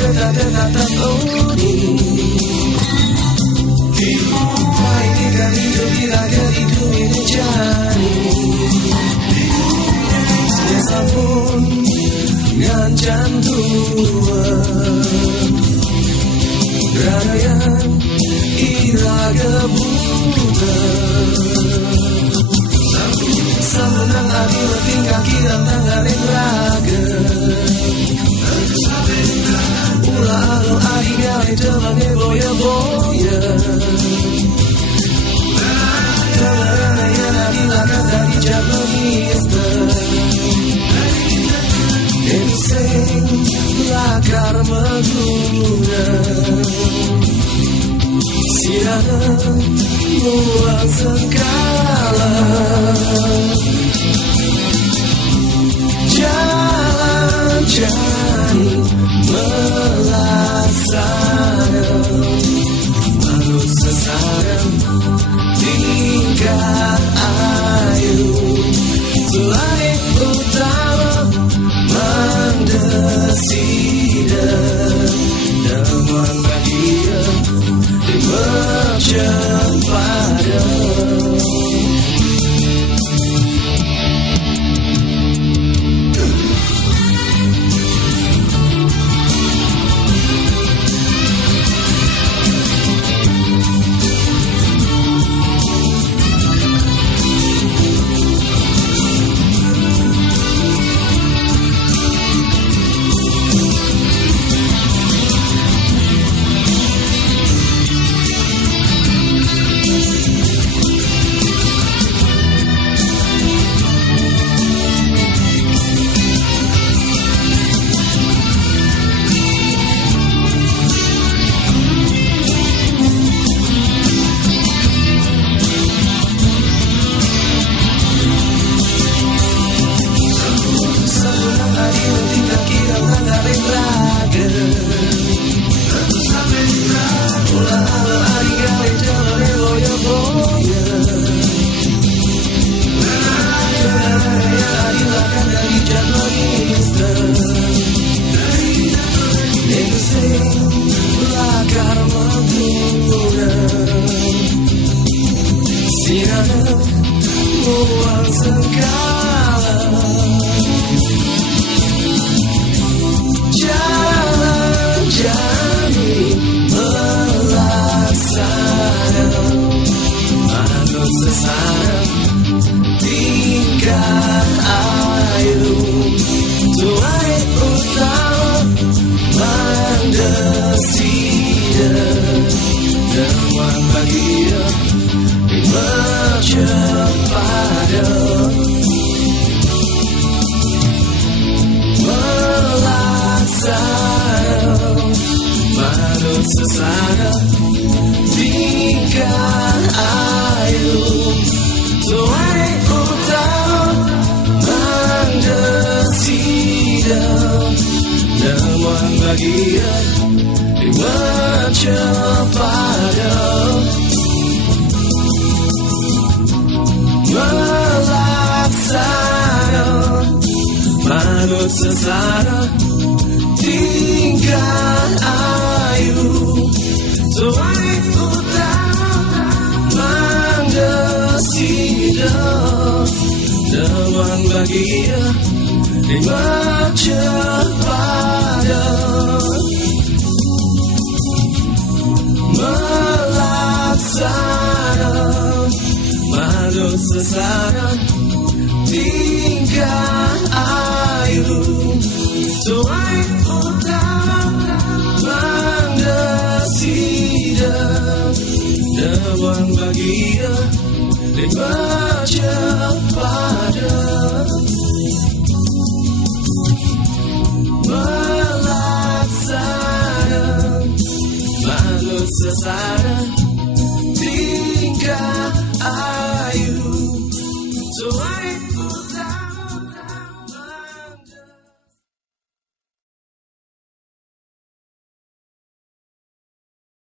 sedekat uni Hai ikan hidup bila hidup ini jani Biasa pun ngancam tua Radayan iraga buta Samunang adi tingkah kirang tangarin raga Ula alo adi gali temange boya-boya Tamarana yang adi lakat dari Japanese Insing lakar meguna Siana muang segala Jalan jani melaksana Manut sesana tingkat ayu Selain utama Mandesida Daman bahagia Di merchant pada Muang segala Jalan jani melaksana Manut sesana tingkat ayu Tuai utama Mandesida Dewan bahagia Merchant pada melaksana Manut sesana tingkat ayu Tuai utama Mandesida Dewan bahagia Merchant pada melaksana Manut sesana tingkat ayu Tuai utama Mandesida Dewan bahagia Di merchant pada melaksana Manut sesana tingkat ayu Tuai utama Mandesida Dewan bahagia Di merchant